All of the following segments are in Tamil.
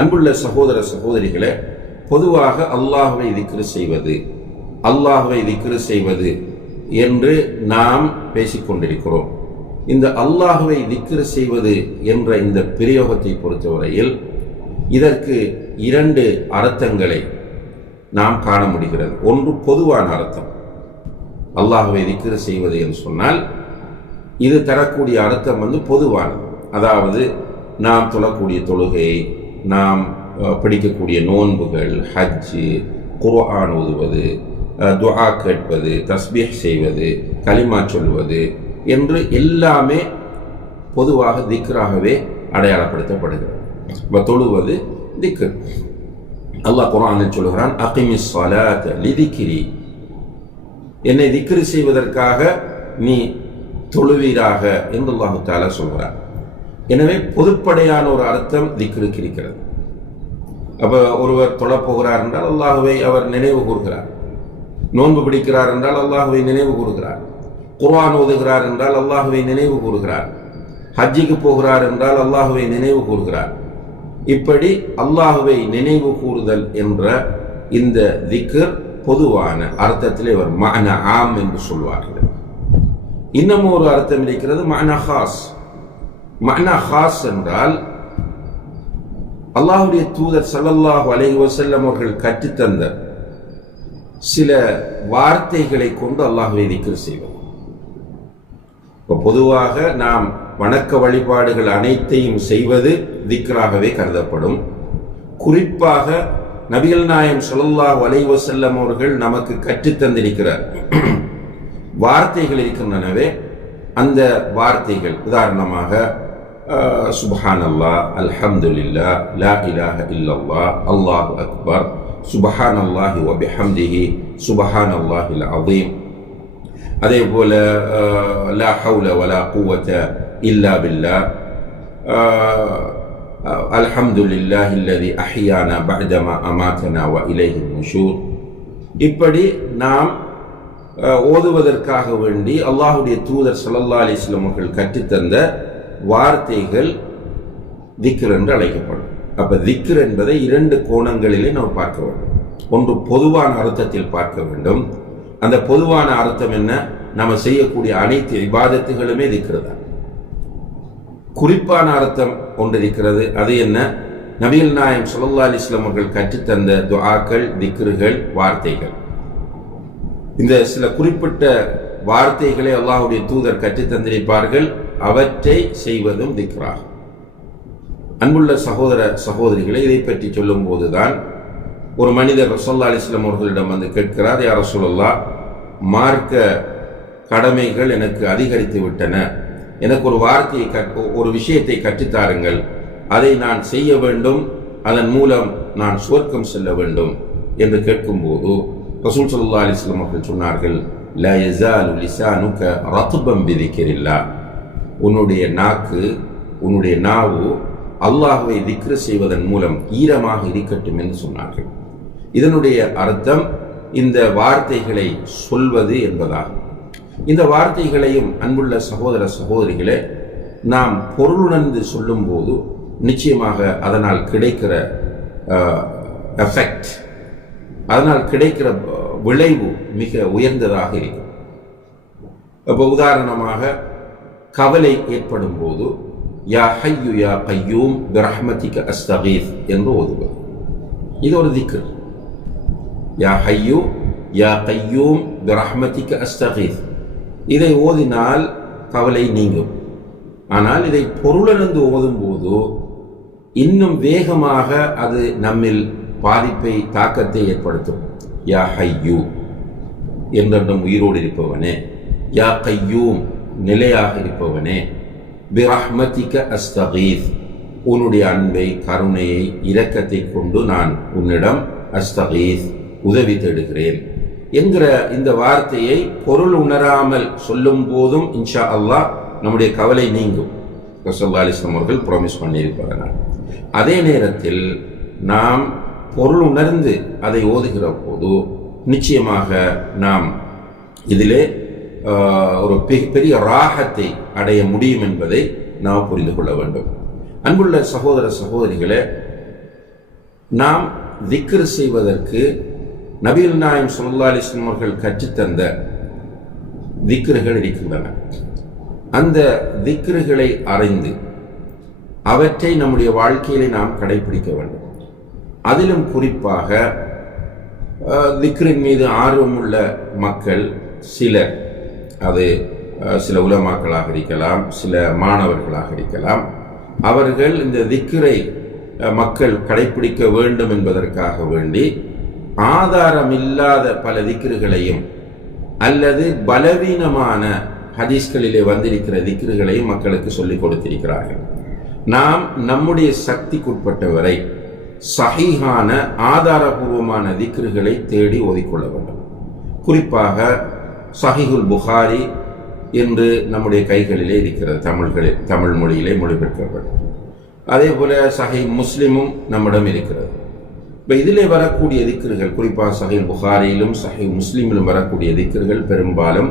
அன்புள்ள சகோதர சகோதரிகளே, பொதுவாக அல்லாஹ்வை திக்ரு செய்வது என்று நாம் பேசிக்கொண்டிருக்கிறோம். இந்த அல்லாஹ்வை திக்ரு செய்வது என்ற இந்த பிரயோகத்தை பொறுத்தவரையில் இதற்கு 2 அர்த்தங்களை நாம் காண முடிகிறது. ஒன்று பொதுவான அர்த்தம். அல்லாஹ்வை திக்ரு செய்வது என்று சொன்னால் இது தரக்கூடிய அர்த்தம் பொதுவானது. அதாவது நாம் தொழக்கூடிய தொழுகை, நாம் பிடிக்கக்கூடிய நோன்புகள், ஹஜ்ஜு, குர்ஆன் ஓதுவது, துஆ கேட்பது, தஸ்பீஹ் செய்வது, கலிமா சொல்வது என்று எல்லாமே பொதுவாக திக்ராகவே அடையாளப்படுத்தப்படுகிறது. தொழுவது திக்ர். அல்லாஹ் குர்ஆனில் சொல்கிறான், அகிமிஸ் ஸலாத லிதிக்ரி, என்னை திக்ரு செய்வதற்காக நீ தொழுவீராக என்று அல்லாஹ் தஆலா சொல்கிறார். எனவே பொதுப்படையான ஒரு அர்த்தம் திக்ருக்கு இருக்கிறது. அப்போ ஒருவர் தொழப்போகிறார் என்றால் அல்லாஹ்வை அவர் நினைவு கூறுகிறார். நோன்பு பிடிக்கிறார் என்றால் அல்லாஹ்வை நினைவு கூறுகிறார். குர்ஆன் ஓதுகிறார் என்றால் அல்லாஹ்வை நினைவு கூறுகிறார். ஹஜ்ஜுக்கு போகிறார் என்றால் அல்லாஹ்வை நினைவு கூறுகிறார். இப்படி அல்லாஹ்வை நினைவு கூறுதல் என்ற இந்த திக்ர் பொதுவான அர்த்தத்திலே ஒரு மஅனா ஆம் என்று சொல்வார்கள். இன்னும் ஒரு அர்த்தம் இருக்கிறது, மஅனா ஹாஸ். மஅனா ஹாஸ் என்றால் அல்லாஹ்வுடைய தூதர் ஸல்லல்லாஹு அலைஹி வஸல்லம் அவர்கள் கற்றுத்தந்த சில வார்த்தைகளை கொண்டு அல்லாஹ்வை திக்ர் செய்வது. இப்போ பொதுவாக நாம் வணக்க வழிபாடுகள் அனைத்தையும் செய்வது திக்ராகவே கருதப்படும். குறிப்பாக நபிகள் நாயகம் ஸல்லல்லாஹு அலைஹி வஸல்லம் அவர்கள் நமக்கு கற்றுத்தந்திருக்கிற வார்த்தைகள் இருக்கின்றனவே, அந்த வார்த்தைகள் உதாரணமாக சுப்ஹானல்லாஹ், அல்ஹம்துலில்லாஹ், லா இலாஹ இல்லல்லாஹ், அல்லாஹு அக்பர், சுப்ஹானல்லாஹி வ பிஹம்திஹி, சுப்ஹானல்லாஹில் அஸீம், அதே போல லா ஹவுல வலா குவத இல்லா பில்லாஹ், அல்ஹம்துலில்லாஹி அல்லதி அஹ்யானா பஅதமா அமாதனா வ இலைஹின் நுஷூர். இப்படி நாம் ஓதுவதற்காக வேண்டி அல்லாஹ்வுடைய தூதர் ஸல்லல்லாஹு அலைஹி வஸல்லம் அவர்கள் கற்றுத்தந்த வார்த்தைகள் திக்ர் என்று அழைக்கப்படும். அப்ப திக்ர் என்பதை 2 கோணங்களிலே நாம் பார்க்க வேண்டும். ஒன்று பொதுவான அர்த்தத்தில் பார்க்க வேண்டும். அந்த பொதுவான அர்த்தம் என்ன? நம்ம செய்யக்கூடிய அனைத்து இபாதத்துகளுமே திக்ர் தான். குறிப்பான அர்த்தம் ஒன்று இருக்கிறது. அது என்ன? நபிகள் நாயகம் ஸல்லல்லாஹு அலைஹி வஸல்லம் அவர்கள் கற்றுத்தந்த துஆக்கள், திக்ருகள், வார்த்தைகள். இந்த சில குறிப்பிட்ட வார்த்தைகளை அல்லாஹ்வுடைய தூதர் கற்றுத்தந்திருப்பார்கள். அவற்றை செய்வதும் திக்ராகும். அன்புள்ள சகோதர சகோதரிகளை, இதை பற்றி சொல்லும் போதுதான் ஒரு மனிதர் ரசூலுல்லாஹி அலைஹி வஸல்லம் அவர்களிடம் வந்து கேட்கிறார், யா ரசூலல்லாஹ், மார்க்க கடமைகள் எனக்கு அதிகரித்து விட்டன, எனக்கு ஒரு விஷயத்தை கற்றுத்தாருங்கள், அதை நான் செய்ய வேண்டும், அதன் மூலம் நான் சுவர்க்கம் செல்ல வேண்டும் என்று கேட்கும்போது ரசூல் ஸல்லல்லாஹு அலைஹி வஸல்லம் அவர்கள் சொன்னார்கள், லா யஸாலு லிசானுக ரத்பன் பிதிக்ரில்லாஹ், உன்னுடைய நாவு அல்லாஹ்வை திக்ர் செய்வதன் மூலம் ஈரமாக இருக்கட்டும் என்று சொன்னார்கள். இதனுடைய அர்த்தம் இந்த வார்த்தைகளை சொல்வது என்பதாகும். இந்த வார்த்தைகளையும் அன்புள்ள சகோதர சகோதரிகளே, நாம் பொருளுணர்ந்து சொல்லும் போது நிச்சயமாக அதனால் கிடைக்கிற எஃபெக்ட், அதனால் கிடைக்கிற விளைவு மிக உயர்ந்ததாக இருக்கும். இப்போ உதாரணமாக கவலை ஏற்படும் போது யா ஹய்யு யா கய்யூம் பிரஹ்மதிக அஸ்தகீஸ் என்று ஓதுவது, இது ஒரு திக்ர். யா ஹய்யு யா கய்யூம் பிரஹ்மதிக அஸ்தகீஸ், இதை ஓதினால் கவலை நீங்கும். ஆனால் இதை பொருளறிந்து ஓதும் போது இன்னும் வேகமாக அது நம்மில் பாதிப்பை, தாக்கத்தை ஏற்படுத்தும். யா ஹய்யூ, என்றென்றும் உயிரோடு இருப்பவனே, யா கய்யூம், நிலையாக இருப்பவனே, பிரஹ்மதிக அஸ்தகீஸ், உன்னுடைய அன்பை, கருணையை, இரக்கத்தை கொண்டு நான் உன்னிடம் அஸ்தகீஸ், உதவி தேடுகிறேன் என்கிற இந்த வார்த்தையை பொருள் உணராமல் சொல்லும் போதும் இன்ஷா அல்லாஹ் நம்முடைய கவலை நீங்கும். ரசூலுல்லாஹி அலைஹி வஸல்லம் அவர்கள் ப்ராமிஸ் பண்ணியிருப்பதனால். அதே நேரத்தில் நாம் பொருள் உணர்ந்து அதை ஓதுகிற போது நிச்சயமாக நாம் இதிலே ஒரு பெரிய ராகத்தை அடைய முடியும் என்பதை நாம் புரிந்து கொள்ள வேண்டும். அன்புள்ள சகோதர சகோதரிகளே, நாம் திக்ர் செய்வதற்கு நபிகள் நாயகம் ஸல்லல்லாஹு அலைஹி வஸல்லம் அவர்கள் கற்றுத்தந்த திக்ர்கள் இருக்கின்றன. அந்த திக்ர்களை அறிந்து அவற்றை நம்முடைய வாழ்க்கையிலே நாம் கடைபிடிக்க வேண்டும். அதிலும் குறிப்பாக திக்ரின் மீது ஆர்வமுள்ள மக்கள் சிலர், அது சில உலமாக்களாக இருக்கலாம், சில மாணவர்களாக இருக்கலாம், அவர்கள் இந்த திக்ரை மக்கள் கடைபிடிக்க வேண்டும் என்பதற்காக வேண்டி ஆதாரமில்லாத பல திக்ருகளையும் அல்லது பலவீனமான ஹதீஸ்களிலே வந்திருக்கிற திக்ருகளையும் மக்களுக்கு சொல்லிக் கொடுத்திருக்கிறார்கள். நாம் நம்முடைய சக்திக்குட்பட்டவரை சஹீஹான ஆதாரபூர்வமான திக்ருகளை தேடி ஓதிக்கொள்ள வேண்டும். குறிப்பாக சஹீஹுல் புகாரி என்று நம்முடைய கைகளிலே இருக்கிறது, தமிழ் மொழியிலே மொழிபெயர்க்கப்படும். அதே போல சஹீஹ் முஸ்லிமும் நம்மிடம் இருக்கிறது. இப்போ இதிலே வரக்கூடிய திக்ருகள், குறிப்பாக சஹீஹ் புகாரியிலும் சஹீஹ் முஸ்லிமிலும் வரக்கூடிய திக்ருகள் பெரும்பாலும்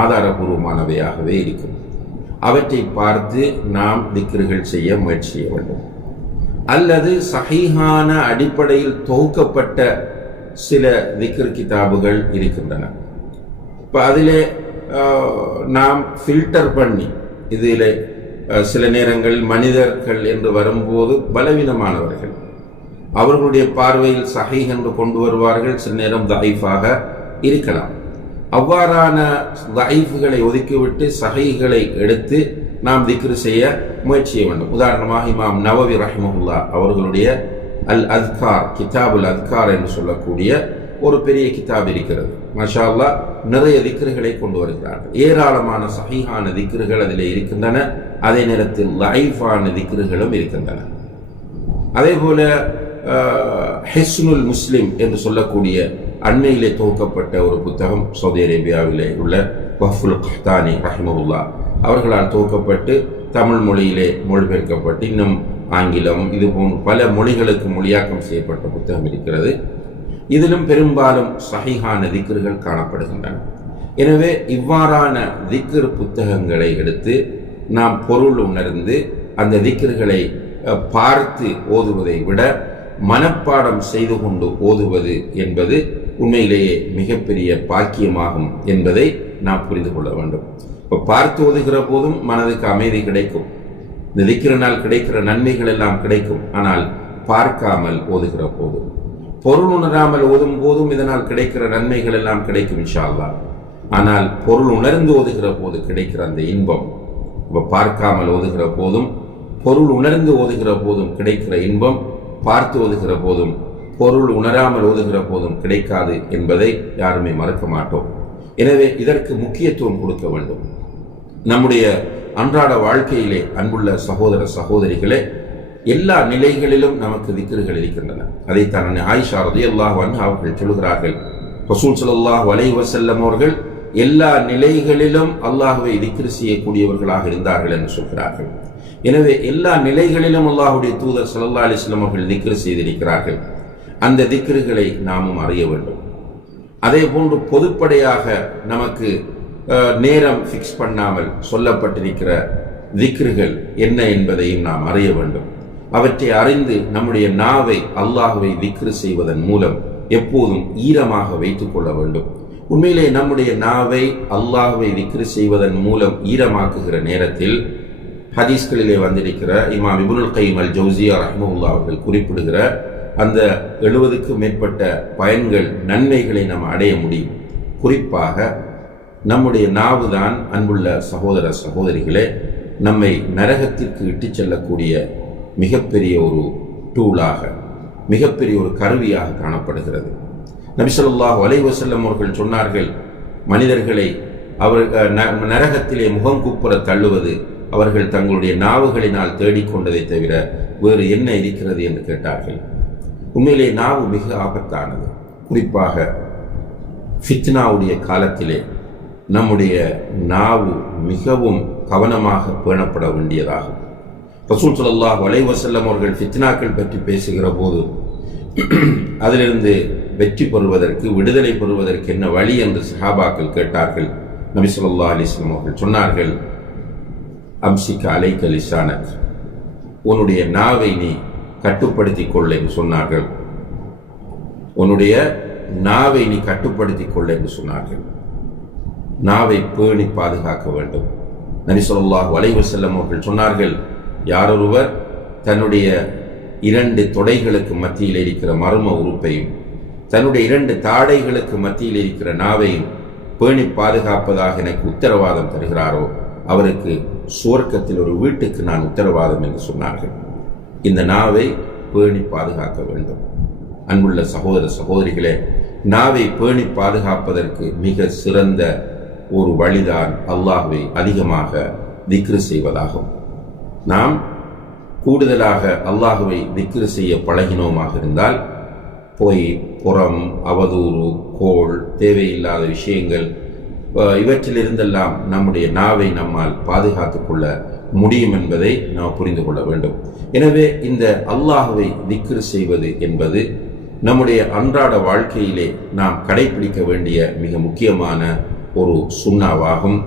ஆதாரபூர்வமானவையாகவே இருக்கும். அவற்றை பார்த்து நாம் திக்ருகள் செய்ய முயற்சி செய்ய வேண்டும். அல்லது சஹீஹான அடிப்படையில் தொகுக்கப்பட்ட சில திக்ர் கிதாபுகள் இருக்கின்றன. இப்போ அதிலே நாம் ஃபில்டர் பண்ணி, இதில் சில நேரங்களில் மனிதர்கள் என்று வரும்போது பலவீனமானவர்கள், அவர்களுடைய பார்வையில் சஹீஹ் என்று கொண்டு வருவார்கள், சில நேரம் தஈஃபாக இருக்கலாம். அவ்வாறான தஈஃப்களை ஒதுக்கிவிட்டு சஹீஹ்களை எடுத்து நாம் திக்ர் செய்ய முயற்சி செய்ய வேண்டும். உதாரணமாக இமாம் நவவி ரஹிமஹுல்லாஹ் அவர்களுடைய அல் அத்கார், கிதாபுல் அத்கார் என்று சொல்லக்கூடிய ஒரு பெரிய கிதாப் இருக்கிறது. மாஷா அல்லாஹ், நிறைய திக்ருகளை கொண்டு வருகிறார்கள். ஏராளமான சஹீஹான திக்ருகள் அதில் இருக்கின்றன. அதே நேரத்தில் லைஃபான திக்ருகளும் இருக்கின்றன. அதே போல ஹிஸ்னுல் முஸ்லிம் என்று சொல்லக்கூடிய அண்மையிலே துவக்கப்பட்ட ஒரு புத்தகம் சவுதி அரேபியாவிலே உள்ள வஃபுல் கஹ்தானி ரஹிமஹுல்லாஹ் அவர்களால் துவக்கப்பட்டு தமிழ் மொழியிலே மொழிபெயர்க்கப்பட்டு இன்னும் ஆங்கிலம் இது போன்ற பல மொழிகளுக்கு மொழியாக்கம் செய்யப்பட்ட புத்தகம் இருக்கிறது. இதிலும் பெரும்பாலும் சஹீஹான திக்ருகள் காணப்படுகின்றன. எனவே இவ்வாறான திக்ர் புத்தகங்களை எடுத்து நாம் பொருள் உணர்ந்து அந்த திக்ருகளை பார்த்து ஓதுவதை விட மனப்பாடம் செய்து கொண்டு ஓதுவது என்பது உண்மையிலேயே மிகப்பெரிய பாக்கியமாகும் என்பதை நாம் புரிந்து கொள்ள வேண்டும். இப்போ பார்த்து ஓதுகிற போதும் மனதுக்கு அமைதி கிடைக்கும், இந்த திக்ரினால் கிடைக்கிற நன்மைகள் எல்லாம் கிடைக்கும். ஆனால் பார்க்காமல் ஓதுகிற போதும், பொருள் உணராமல் ஓதும் போதும் இதனால் கிடைக்கிற நன்மைகள் எல்லாம் கிடைக்கும் இன்ஷா அல்லாஹ். ஆனால் பொருள் உணர்ந்து ஓதுகிற போது கிடைக்கிற அந்த இன்பம், இப்போ பார்க்காமல் ஓதுகிற போதும் பொருள் உணர்ந்து ஓதுகிற போதும் கிடைக்கிற இன்பம் பார்த்து ஓதுகிற போதும் பொருள் உணராமல் ஓதுகிற போதும் கிடைக்காது என்பதை யாருமே மறக்க மாட்டோம். எனவே இதற்கு முக்கியத்துவம் கொடுக்க வேண்டும். நம்முடைய அன்றாட வாழ்க்கையிலே அன்புள்ள சகோதர சகோதரிகளே, எல்லா நிலைகளிலும் நமக்கு திக்ருகள் இருக்கின்றன. அதைத்தான் ஆயிஷா ரலியல்லாஹு அன்ஹா அவர்கள் சொல்கிறார்கள், ரசூல் ஸல்லல்லாஹு அலைஹி வஸல்லம் அவர்கள் எல்லா நிலைகளிலும் அல்லாஹ்வை திக்ர் செய்யக்கூடியவர்களாக இருந்தார்கள் என்று சொல்கிறார்கள். எனவே எல்லா நிலைகளிலும் அல்லாஹ்வுடைய தூதர் ஸல்லல்லாஹு அலைஹி வஸல்லம் அவர்கள் திக்ர் செய்திருக்கிறார்கள். அந்த திக்ருகளை நாமும் அறிய வேண்டும். அதே போன்று பொதுப்படையாக நமக்கு நேரம் ஃபிக்ஸ் பண்ணாமல் சொல்லப்பட்டிருக்கிற திக்ருகள் என்ன என்பதையும் நாம் அறிய வேண்டும். அவற்றை அறிந்து நம்முடைய நாவை அல்லாஹ்வை திக்ர் செய்வதன் மூலம் எப்போதும் ஈரமாக வைத்துக் கொள்ள வேண்டும். உண்மையிலே நம்முடைய நாவை அல்லாஹ்வை திக்ர் செய்வதன் மூலம் ஈரமாக்குகிற நேரத்தில் ஹதீஸ்களிலே வந்திருக்கிற இமாம் இப்னுல் கைம் அல் ஜௌசியா ரஹ்மஹுல்லாஹ் அவர்கள் குறிப்பிடுகிற அந்த 70க்கும் மேற்பட்ட பயன்கள், நன்மைகளை நாம் அடைய முடியும். குறிப்பாக நம்முடைய நாவு தான் அன்புள்ள சகோதர சகோதரிகளே நம்மை நரகத்திற்கு இட்டுச் செல்லக்கூடிய மிகப்பெரிய ஒரு டூலாக, மிகப்பெரிய ஒரு கருவியாக காணப்படுகிறது. நபி ஸல்லல்லாஹு அலைஹி வஸல்லம் அவர்கள் சொன்னார்கள், மனிதர்களை நரகத்திலே முகம் குப்புற தள்ளுவது அவர்கள் தங்களுடைய நாவுகளினால் தேடிக்கொண்டதை தவிர வேறு என்ன இருக்கிறது என்று கேட்டார்கள். உண்மையிலே நாவு மிக ஆபத்தானது. குறிப்பாக ஃபித்னாவுடைய காலத்திலே நம்முடைய நாவு மிகவும் கவனமாக பேணப்பட வேண்டியதாகும். ரசூல் ஸல்லல்லாஹு அலைஹி வஸல்லம் அவர்கள் ஃபித்னாக்கள் பற்றி பேசுகிற போது அதிலிருந்து வெற்றி பெறுவதற்கு, விடுதலை பெறுவதற்கு என்ன வழி என்று சஹாபாக்கள் கேட்டார்கள். நபி ஸல்லல்லாஹு அலைஹி வஸல்லம் அவர்கள் சொன்னார்கள், அம்சிக அலைக லிசானக், உன்னுடைய நாவை நீ கட்டுப்படுத்திக் கொள்ள என்று சொன்னார்கள். உன்னுடைய நாவை நீ கட்டுப்படுத்திக் கொள்ள என்று சொன்னார்கள். நாவை பேணி பாதுகாக்க வேண்டும். நபி ஸல்லல்லாஹு அலைஹி வஸல்லம் அவர்கள் சொன்னார்கள், யாரொருவர் தன்னுடைய 2 தொடைகளுக்கு மத்தியில் இருக்கிற மர்ம உறுப்பையும் தன்னுடைய 2 தாடைகளுக்கு மத்தியில் இருக்கிற நாவையும் பேணி பாதுகாப்பதாக எனக்கு உத்தரவாதம் தருகிறாரோ அவருக்கு சுவர்க்கத்தில் ஒரு வீட்டுக்கு நான் உத்தரவாதம் என்று சொன்னார்கள். இந்த நாவை பேணி பாதுகாக்க வேண்டும். அன்புள்ள சகோதர சகோதரிகளே, நாவை பேணி பாதுகாப்பதற்கு மிக சிறந்த ஒரு வழிதான் அல்லாஹ்வை அதிகமாக திக்ரு செய்வதாகும். நாம் கூடுதலாக அல்லாஹ்வை திக்ரு செய்ய பழகினோமாக இருந்தால் பொய், புறம், அவதூறு, கோள், தேவையில்லாத விஷயங்கள் இவற்றிலிருந்தெல்லாம் நம்முடைய நாவை நம்மால் பாதுகாத்துக் கொள்ள முடியும் என்பதை நாம் புரிந்து கொள்ள வேண்டும். எனவே இந்த அல்லாஹ்வை திக்ரு செய்வது என்பது நம்முடைய அன்றாட வாழ்க்கையிலே நாம் கடைபிடிக்க வேண்டிய மிக முக்கியமான ஒரு சுன்னாவாகும்.